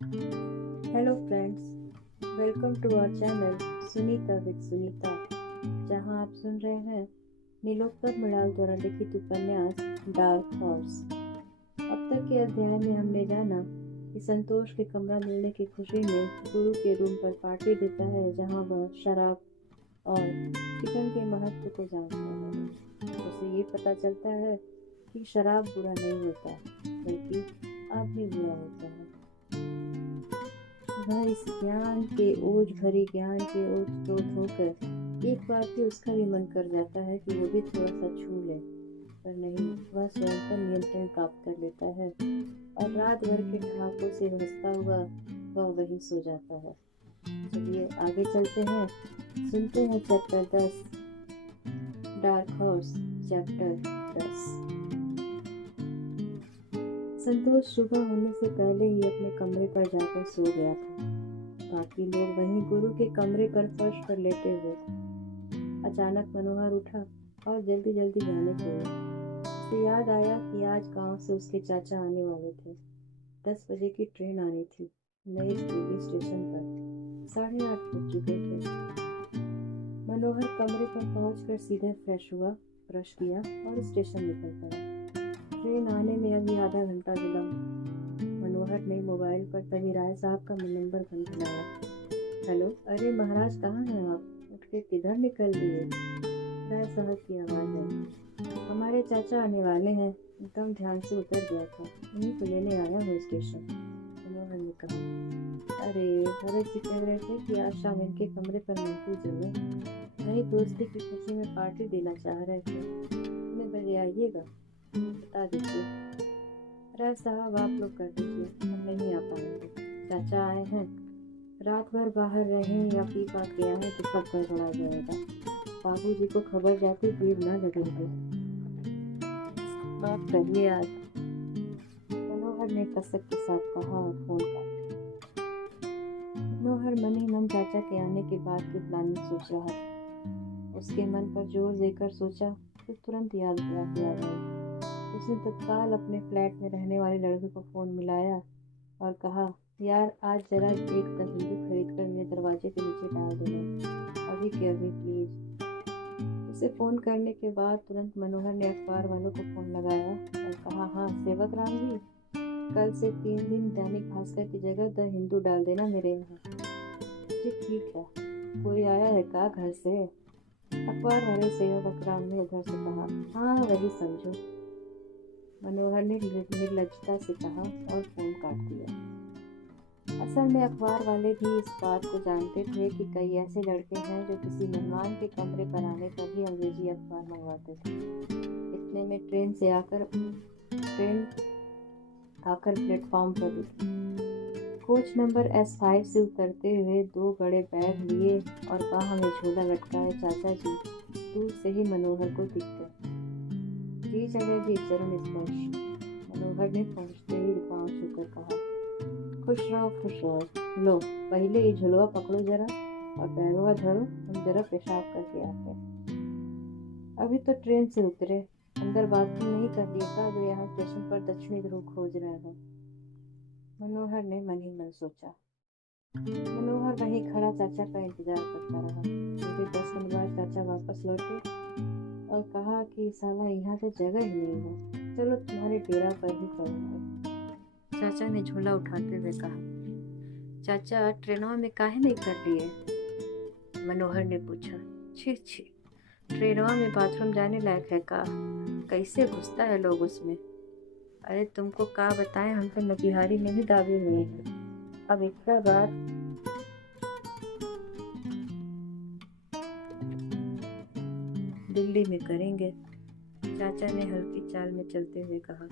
Hello friends, welcome to our channel Sunita with Sunita, जहां आप सुन रहे हैं नीलोत्पल मृणाल द्वारा लिखित उपन्यास डार्क हॉर्स। अब तक के अध्याय में हमने जाना कि संतोष के कमरा मिलने की खुशी में गुरु के रूम पर पार्टी देता है, जहां वह शराब और चिकन के महत्व को जानता है। उसे ये पता चलता है कि शराब बुरा नहीं होता, बल्कि आदमी बुरा होता है। वह इस ज्ञान के ओज भरी ज्ञान के ओज स्रोत होकर एक बार फिर उसका भी मन कर जाता है कि वो भी थोड़ा सा छू ले, पर नहीं, वह स्वयं पर नियंत्रण प्राप्त कर लेता है और रात भर के ठहाकों से हंसता हुआ वह वहीं सो जाता है। चलिए आगे चलते हैं, सुनते हैं चैप्टर 10, डार्क हॉर्स। चैप्टर 10। संतोष सुबह होने से पहले ही अपने कमरे पर जाकर सो गया था। बाकी लोग वहीं गुरु के कमरे पर फर्श पर लेटे हुए थे। अचानक मनोहर उठा और जल्दी जल्दी जाने को उसे याद आया कि आज गांव से उसके चाचा आने वाले थे। 10 बजे की ट्रेन आनी थी। नए रेलवे स्टेशन पर 8:30 बज चुके थे। मनोहर कमरे पर पहुंचकर सीधे फ्रेश हुआ, ब्रश किया और स्टेशन निकल पड़ा। ट्रेन आने में अभी आधा घंटा विलम्ब। मनोहर ने मोबाइल पर तभी राय साहब का नंबर घुमाया। हेलो, अरे महाराज कहाँ हैं आप? उठ के किधर निकल लिए? राय साहब की आवाज़ है। हमारे चाचा आने वाले हैं, एकदम ध्यान से उतर गया था, उन्हीं को लेने आया हूँ स्टेशन, मनोहर ने कहा। अरे भरत जी कह रहे थे कि आज शाम इनके कमरे पर महफिल जमे, नई दोस्ती की खुशी में पार्टी देना चाह रहे थे। कितने बजे आइएगा बता दीजिए। राय साहब आप लोग कर दीजिए, हम नहीं आ पाएंगे। चाचा आए हैं, रात भर बाहर रहें या पी पा के आए तो सब गड़बड़ा जाएगा। बाबू जी को खबर जाती भीड़ न लगेगी। बात करिए आज, मनोहर ने कसक के साथ कहा और फोन काटा। मनोहर मन ही मन चाचा के आने के बाद की प्लानिंग सोच रहा था। उसके मन पर जोर देकर सोचा तो तुरंत याद आ गई। उसने तत्काल अपने फ्लैट में रहने वाले लड़के को फोन मिलाया और कहा, यार आज जरा एक तंदूरी खरीद कर मेरे दरवाजे के नीचे डाल देना, अभी के अभी प्लीज। उसे फोन करने के बाद तुरंत मनोहर ने अखबार वालों को फोन लगाया और कहा, हाँ सेवक राम जी, कल से 3 दिन दैनिक भास्कर की जगह द हिंदू डाल देना मेरे यहाँ। जी ठीक है, कोई आया है का घर से? अखबार वाले सेवक राम ने उधर से कहा, हाँ वही समझो, मनोहर ने निर्लज्जता से कहा और फोन काट दिया। असल में अखबार वाले भी इस बात को जानते थे कि कई ऐसे लड़के हैं जो किसी मेहमान के कमरे पर आने पर भी अंग्रेजी अखबार मंगवाते थे। इतने में ट्रेन आकर प्लेटफॉर्म पर रुकी। कोच नंबर S5 से उतरते हुए 2 बड़े बैग लिए और बाह में झोला लटकाए चाचा जी दूर से ही मनोहर को दिख गए। जी चाचा जी, चरण स्पर्श, मनोहर ने पहुंचते ही पांव छूकर कहा। खुश रहो, लो पहले ये झुलवा पकड़ो जरा और बैगवा धरो, हम जरा पेशाब करके आते हैं। अभी तो ट्रेन से उतरे, अंदर बाथरूम नहीं कर दिया था जो यहाँ स्टेशन पर दक्षिणी ध्रुव खोज रहे हो, मनोहर ने मन ही मन सोचा। मनोहर वहीं खड़ा चाचा का इंतजार करता रहा। मुझे 10 मिनट बाद चाचा वापस लौटे और कहा कि साला यहाँ तो जगह ही नहीं है, चलो तुम्हारे डेरा पर ही चलूंगा। चाचा ने झोला उठाते हुए कहा, चाचा ट्रेनों में काहे नहीं कर लिए? मनोहर ने पूछा। छी छी, ट्रेनों में बाथरूम जाने लायक है का? कैसे घुसता है लोग उसमें? अरे तुमको का बताएं, हम तो नबिहारी में ही दाबे हुए हैं। अब इतना बात दिल्ली में करेंगे, चाचा ने हल्की चाल में चलते हुए कहा।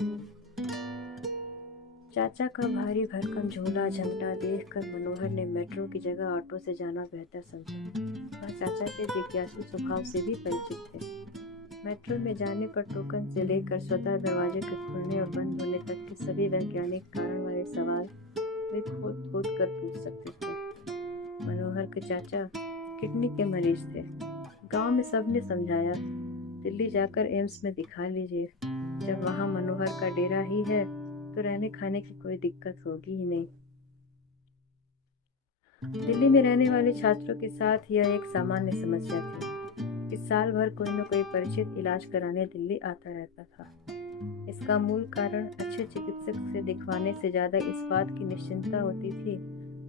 चाचा का भारी भरकम झोला झमटा देखकर मनोहर ने मेट्रो की जगह ऑटो से जाना बेहतर समझा। वह चाचा के जिज्ञासु स्वभाव से भी परिचित थे। मेट्रो में जाने पर टोकन से लेकर स्वतः दरवाजे के खुलने और बंद होने तक के सभी वैज्ञानिक कारण वाले सवाल वे खोद खोद कर पूछ सकते थे। मनोहर के चाचा किडनी के मरीज थे। गांव में सबने समझाया, दिल्ली जाकर एम्स में दिखा लीजिए, जब वहाँ मनोहर का डेरा ही है तो रहने खाने की कोई दिक्कत होगी ही नहीं। दिल्ली में रहने वाले छात्रों के साथ यह एक सामान्य समस्या थी। इस साल भर कोई न कोई परिचित इलाज कराने दिल्ली आता रहता था। इसका मूल कारण अच्छे चिकित्सक से दिखवाने से ज़्यादा इस बात की निश्चिंतता होती थी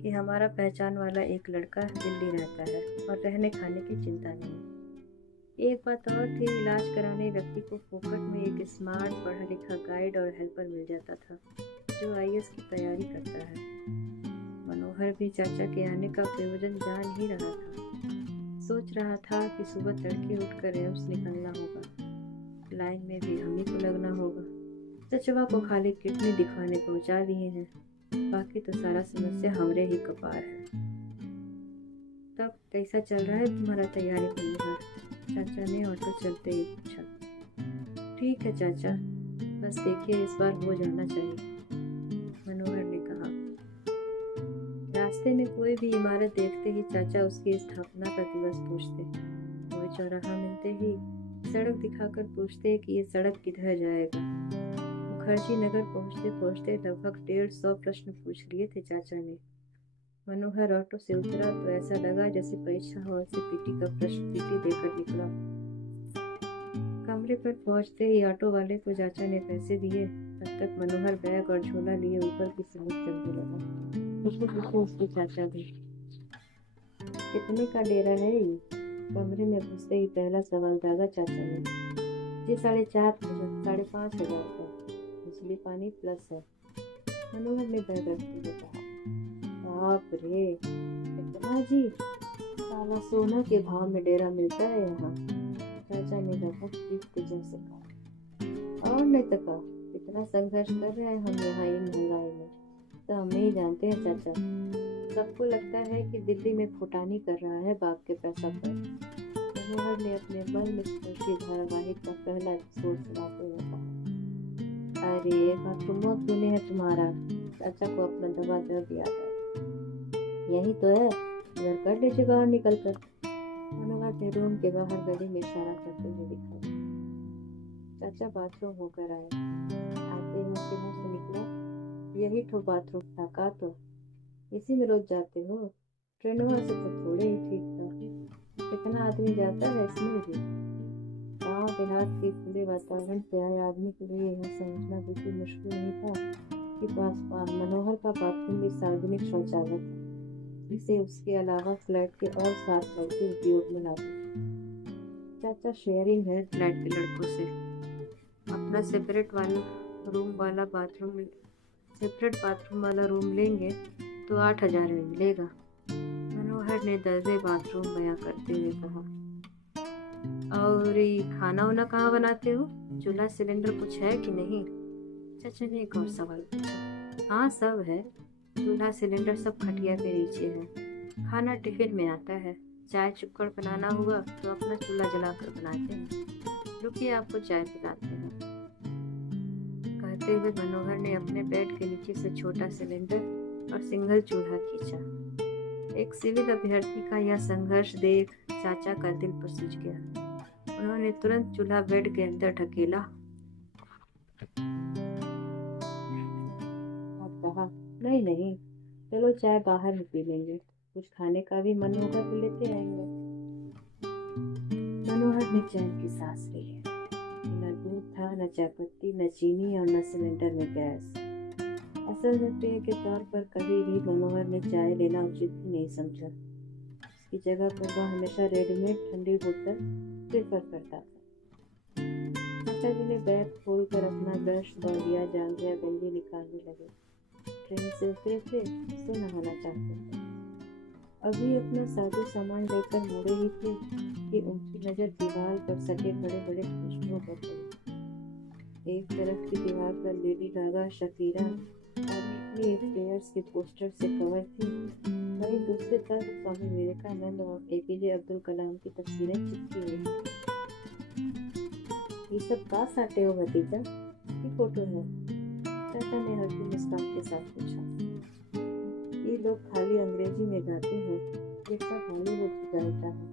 कि हमारा पहचान वाला एक लड़का दिल्ली रहता है और रहने खाने की चिंता नहीं। एक बात और थी, इलाज कराने व्यक्ति को फोकट में एक स्मार्ट पढ़ा लिखा गाइड और हेल्पर मिल जाता था जो आईएएस की तैयारी करता है। मनोहर भी चाचा के आने का प्रयोजन जान ही रहा था। सोच रहा था कि सुबह तड़के उठकर एम्स निकलना होगा। लाइन में भी हम ही को लगना होगा। चचवा को खाली किडनी दिखवाने पहुंचा दिए हैं, बाकी तो सारा समस्या हमरे ही कपार है। तब कैसा चल रहा है तुम्हारा तैयारी मनोहर? चाचा ने ऑटो चलते ही पूछा। ठीक है चाचा, बस देखिए इस बार हो जाना चाहिए, मनोहर ने कहा। रास्ते में कोई भी इमारत देखते ही चाचा उसकी स्थापना का दिवस पूछते। कोई चौराहा मिलते ही सड़क दिखाकर पूछते कि ये सड़क किधर जाएगा। मुखर्जी नगर पहुंचते पहुंचते लगभग 150 प्रश्न पूछ लिए थे चाचा ने। मनोहर ऑटो से उतरा तो ऐसा लगा जैसे परीक्षा हॉल से पीटी का प्रश्न पीटी देकर निकला। कमरे पर पहुंचते ही ऑटो वाले को चाचा ने पैसे दिए। तब तक मनोहर बैग और झोला लिए ऊपर की सड़क चलने लगा। उसके चाचा भी। कितने का डेरा है ये? कमरे में घुसते ही पहला सवाल दागा चाचा ने। जी 4,500 का, बिजली पानी प्लस है, मनोहर ने बैग रखते हुए कहा। बाप रे, इतना जी? साला सोना के भाव में डेरा मिलता है यहाँ, चाचा ने लगभग चीखते जैसे कहा। और नहीं तो का, इतना संघर्ष कर रहे हैं हम यहाँ ये महंगाई में, तो हम नहीं जानते हैं चाचा। सबको लगता है कि दिल्ली में फुटानी कर रहा है बाप के पैसा पर। मनोहर ने अपने बल में स्पर्शी धारावाहिक का पहला एपिसोड सुनाते हुए कहा। अरे बाथरूम क्यों है तुम्हारा? चाचा को अपना दबा दर्द याद आया। यही तो है, इधर कर लीजिए बाहर निकल कर, मनोहर ने रूम के बाहर गली में इशारा करते हुए दिखाया। चाचा बाथरूम होकर आए। आते ही उनके मुंह से निकला, यही तो बाथरूम था का, तो इसी में रोज जाते हो? ट्रेनों से तो थोड़े ही ठीक था, कितना आदमी जाता है इसमें भी। गाँव देहात के खुले वातावरण से आए आदमी के लिए यह समझना बिल्कुल मुश्किल नहीं था कि पास मनोहर का बाथरूम भी सार्वजनिक शौचालय था, जिसे उसके अलावा फ्लैट के और 7 लड़के उपयोग में लाते। चाचा शेयरिंग है फ्लैट के लड़कों से। अपना सेपरेट बाथरूम वाला रूम लेंगे तो 8,000 में मिलेगा, मनोहर ने दर्जे बाथरूम बयां करते हुए कहा। और ये खाना वाना कहाँ बनाते हो? चूल्हा सिलेंडर कुछ है कि नहीं? चाचा ने एक और सवाल पूछा। हाँ सब है, चूल्हा सिलेंडर सब खटिया के नीचे है। खाना टिफिन में आता है। चाय चुक्कड़ बनाना हुआ तो अपना चूल्हा जलाकर बनाते हैं। रुकिए आपको चाय पिलाते हैं, कहते हुए मनोहर ने अपने बेड के नीचे से छोटा सिलेंडर और सिंगल चूल्हा खींचा। एक सिविल अभ्यर्थी का यह संघर्ष देख चाचा का दिल पर सूझ गया। उन्होंने तुरंत चूल्हा बेड के अंदर ढकेला और कहा, नहीं, चलो चाय बाहर ही पी लेंगे, कुछ खाने का भी मन होगा तो लेते आएंगे। मनोहर ने चैन की सांस ली। न दूध था, न चाय पत्ती, न चीनी और न सिलेंडर में गैस। असल में पेय के तौर पर कभी भी मनोहर ने चाय लेना उचित भी नहीं समझा। उसकी जगह पर वह हमेशा रेडीमेड ठंडी बोतल प्रेफर करता था। चाचा जी ने बैग खोलकर अपना ब्रश, तौलिया, जांघिया, गंजी निकालने लगे। ट्रेन से उतरे थे, उससे नहाना चाहते थे। अभी अपना सादे सामान लेकर मुड़े ही थे कि उनकी नजर दीवार पर सटे बड़े बड़े पोस्टरों पर पड़ी। एक तरफ की दीवार पर लेडी गागा, शकीरा और ब्रिटनी स्पीयर्स के पोस्टर से कवर थी, वहीं दूसरी तरफ स्वामी विवेकानंद और एपीजे अब्दुल कलाम की तस्वीरें चिपकी हुई। ये सब का साटे हो भतीजा? की फोटो है? चाचा ने हल्की मुस्कान के साथ पूछा। ये लोग खाली अंग्रेजी में गाते हैं, ये सब हॉलीवुड की गायिका है।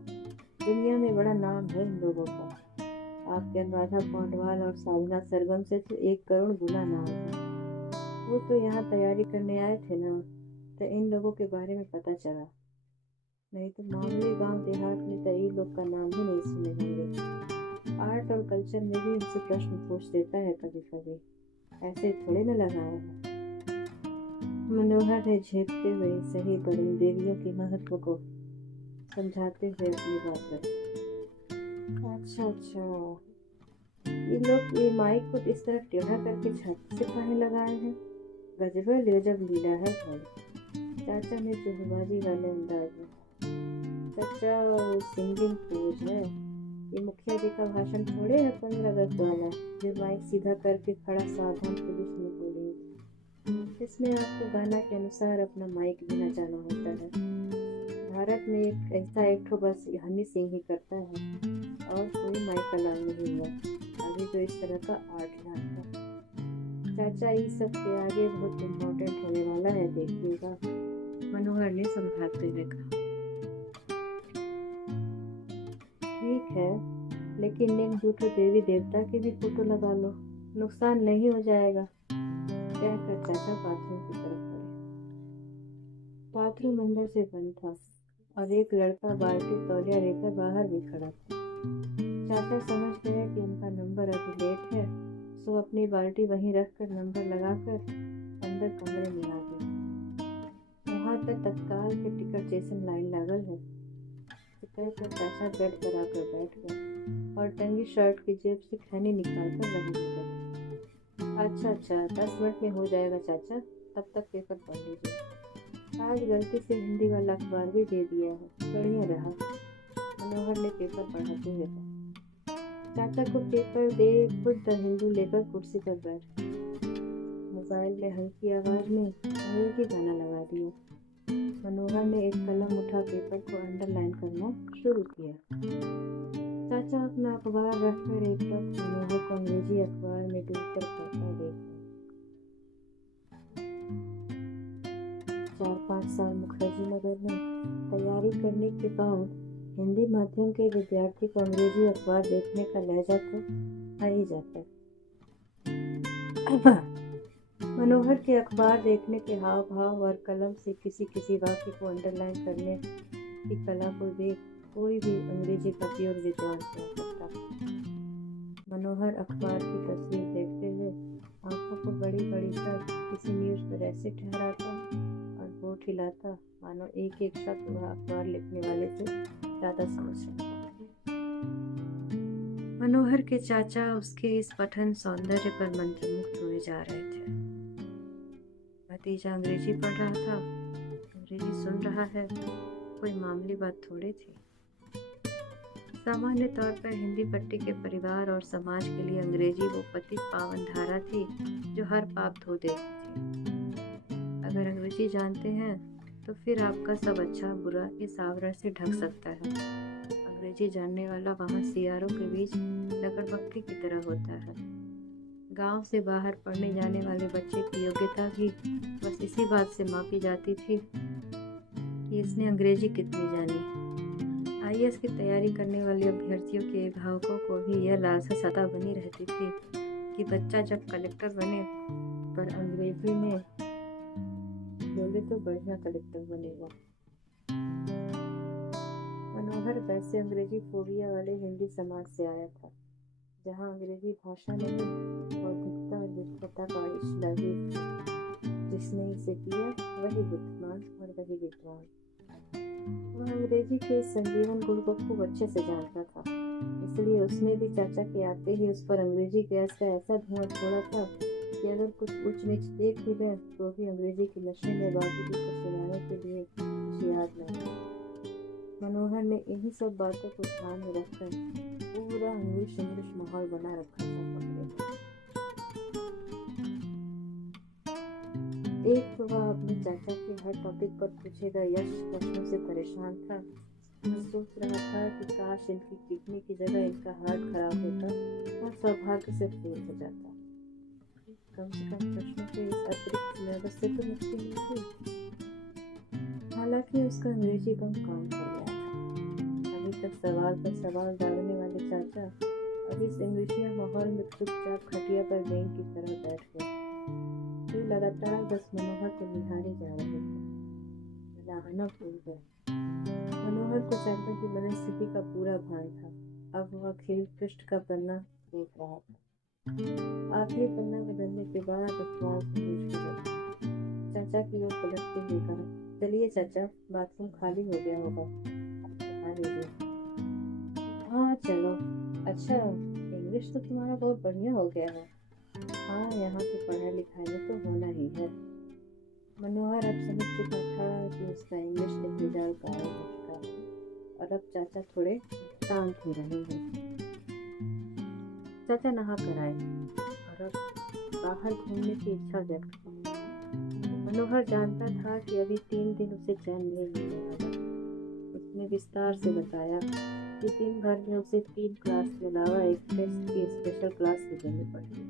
दुनिया में बड़ा नाम है इन लोगों का। आपके अनुराधा पौडवाल और साधना सरगम से तो 1 करोड़ गुना नाम है। वो तो यहाँ तैयारी करने आए थे ना, तो इन लोगों के बारे में पता चला। नहीं तो मामूली गांव देहात में कई लोग का नाम ही नहीं सुने होंगे। आर्ट और कल्चर में भी उनसे प्रश्न पूछ देता है कभी कभी, ऐसे थोड़े न लगाया है। मनोहर ने झेपते हुए सही पर इन देवियों के महत्व को समझाते हुए अपनी बात रखी। अच्छा, ये माइक को इस तरह टेढ़ा करके छत से काहे लगाए हैं? गजब लीला है भाई, चाचा ने चुहबाजी वाले अंदाज में। चाचा सिंगिंग पोज है, ये मुखिया जी का भाषण थोड़े है 15 अगस्त वाला जो माइक सीधा करके खड़ा सावधान पुलिस में बोलेंगे। इसमें आपको गाना के अनुसार अपना माइक भी नचाना होता है। भारत में एक ऐसा एक्ट बस हनी सिंह ही करता है और कोई माइक अलाउ नहीं हुआ अभी जो इस तरह का आर्ट जानता। चाचा इस सब के आगे बहुत इम्पोर्टेंट होने वाला है, देखिएगा, मनोहर ने समझाते हुए कहा। ठीक है, लेकिन एकजुट देवी देवता की भी फोटो लगा लो, नुकसान नहीं हो जाएगा, कहकर चाचा बाथरूम की तरफ बढ़े। बाथरूम अंदर से बंद था और एक लड़का बाल्टी तौलिया लेकर बाहर भी खड़ा था। चाचा समझ गया कि उनका नंबर अभी लेट है, सो अपनी बाल्टी वहीं रखकर नंबर लगाकर अंदर कमरे में आ गए। वहाँ तक तत्काल के टिकट जैसे लाइन लागल है। कहकर चाचा बेड पर आकर बैठ गए और टंगी शर्ट की जेब से खैनी निकाल कर लगने लगे। अच्छा, 10 मिनट में हो जाएगा चाचा, तब तक पेपर पढ़ लीजिए। आज गलती से हिंदी वाला अखबार भी दे दिया है, बढ़िया रहा, मनोहर ने पेपर पढ़ाते हुए कहा। चाचा को पेपर दे खुद द हिंदू लेकर कुर्सी पर बैठ गए। मोबाइल में हल्की आवाज में एक ही गाना लगा दिया। मनोहर ने एक कलम उठा पेपर को अंडरलाइन करना शुरू किया। चाचा अपना अखबार रखकर एक टक मनोहर को अंग्रेजी अखबार में डूबकर पढ़ता देख रहे। 4-5 साल मुखर्जी नगर में तैयारी करने के बाद हिंदी माध्यम के विद्यार्थी को अंग्रेजी अखबार देखने का लहजा तो आ ही जाता है। मनोहर के अखबार देखने के हाव भाव और कलम से किसी वाक्य को अंडरलाइन करने की कला को देख कोई भी अंग्रेजी का प्योर विद्वान कह सकता। मनोहर अखबार की तस्वीर देखते हुए आंखों को बड़ी बड़ी कर किसी न्यूज पर ऐसे ठहराता और होठ हिलाता मानो एक एक शब्द वह अखबार लिखने वाले से ज्यादा समझ रहा था। मनोहर के चाचा उसके इस पठन सौंदर्य पर मंत्रमुग्ध हुए जा रहे थे। भतीजा अंग्रेजी पढ़ रहा था, अंग्रेजी सुन रहा है, कोई मामूली बात थोड़ी थी। सामान्य तौर पर हिंदी पट्टी के परिवार और समाज के लिए अंग्रेजी वो पति पावन धारा थी जो हर पाप धो देती थी। अगर अंग्रेजी जानते हैं तो फिर आपका सब अच्छा बुरा इस आवरण से ढक सकता है। अंग्रेजी जानने वाला वहाँ सियारों के बीच लकड़बग्घे की तरह होता है। गांव से बाहर पढ़ने जाने वाले बच्चे की योग्यता भी बस इसी बात से मापी जाती थी कि इसने अंग्रेजी कितनी जानी। आईएएस की तैयारी करने वाले अभ्यर्थियों के अभिभावकों को भी यह लालसा सदा बनी रहती थी कि बच्चा जब कलेक्टर बने पर अंग्रेजी में बोले तो बढ़िया कलेक्टर बनेगा। मनोहर वैसे अंग्रेजी फोबिया वाले हिंदी समाज से आया था, जहाँ अंग्रेजी भाषा नहीं बौद्धिकता और विद्वता का इश्लाही जिसने इसे किया वही बुद्धिमान और वही विद्वान। वह अंग्रेजी के संजीवन गुण को खूब अच्छे से जानता था, इसलिए उसने भी चाचा के आते ही उस पर अंग्रेजी गैस का ऐसा धुआं छोड़ा था कि अगर कुछ ऊंच नीच देख भी लें तो भी अंग्रेजी के नशे में बाबूजी को सुनाने के लिए कुछ याद नहीं। मनोहर ने इन्हीं सब बातों को ध्यान में रखकर पूरा इंग्लिश माहौल बना रखा था कमरे में। एक तो वह अपने चाचा के हर टॉपिक पर पूछे गए यश प्रश्नों से परेशान था। वह सोच रहा था कि काश इनकी किडनी की जगह इनका हार्ट खराब होता और सौभाग्य से फेल हो जाता। कम से कम प्रश्नों के इस अतिरिक्त सिलेबस से तो मुक्ति मिलती। हालांकि उसका अंग्रेजी कम काम कर गया था। अभी तक सवाल पर सवाल दागने वाले चाचा अब इस इंग्लिशिया माहौल में चुपचाप खटिया पर बैंक की तरह बैठ गए। वे लगातार बस मनोहर को निहारे जा रहे थे। लाहना भूल गए। मनोहर को चाचा की मनस्थिति का पूरा भान था। अब वह खेल पृष्ठ का पन्ना देख रहा था। आखिरी पन्ना बदलने के बाद अखबार से पूछने लगा। चाचा की ओर पलटते हुए कहा, चलिए चाचा, बाथरूम खाली हो गया होगा, आप नहा लीजिए। हाँ चलो। अच्छा, इंग्लिश तो तुम्हारा बहुत बढ़िया हो गया है। हाँ, यहाँ की पढ़ाई लिखाई में तो होना ही है। मनोहर अब समझ चुका था कि उसका इंग्लिश के मिजाज गायब हो चुका है और अब चाचा थोड़े शांत हो रहे हैं। चाचा नहा कर आए और अब बाहर घूमने की इच्छा व्यक्त की। मनोहर जानता था कि अभी 3 दिन उसे चैन नहीं मिलने वाला। उसने विस्तार से बताया कि दिन भर में उसे 3 क्लास के अलावा एक टेस्ट की स्पेशल क्लास भी देनी पड़ती,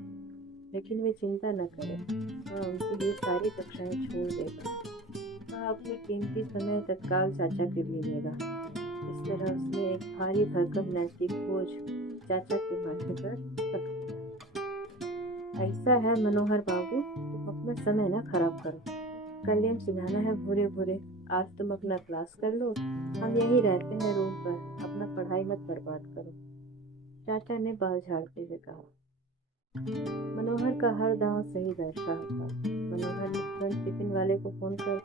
लेकिन वे चिंता न करें, वह उनके लिए सारी कक्षाएं छोड़ देगा। वह अपने कीमती समय तत्काल चाचा के लिए लेगा। इस तरह उसने एक भारी भरकम नैतिक बोझ चाचा के माथे पर रख दिया। ऐसा है मनोहर बाबू, तुम अपना समय ना खराब करो। कल्याण सुनाना है भूरे भूरे, आज तुम अपना क्लास कर लो, हम यही रहते हैं रूम पर, अपना पढ़ाई मत बर्बाद करो। चाचा ने बाल झाड़ते हुए कहा। मनोहर का हर दांव सही दर्शा था। मनोहर ने तुरंत टिफिन वाले को फोन कर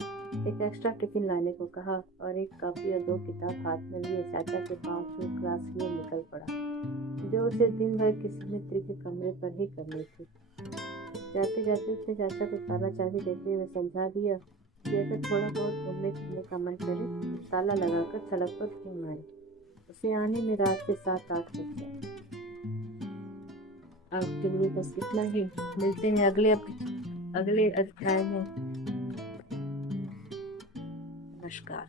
एक एक्स्ट्रा टिफिन लाने को कहा और एक कॉपी और 2 किताब हाथ में लिए चाचा के पांव छू क्लास लिए निकल पड़ा, जो उसे दिन भर किसी मित्र के कमरे पर ही करनी थी। जाते जाते उसने चाचा को ताला चाबी देते हुए समझा दिया कि अगर थोड़ा बहुत घूमने फिरने का मन करे तो ताला लगाकर सड़क पर घूम आए, उसे आने में रात के 7-8 बज जाए। आज के लिए बस इतना ही। मिलते हैं अगले अध्याय में। नमस्कार।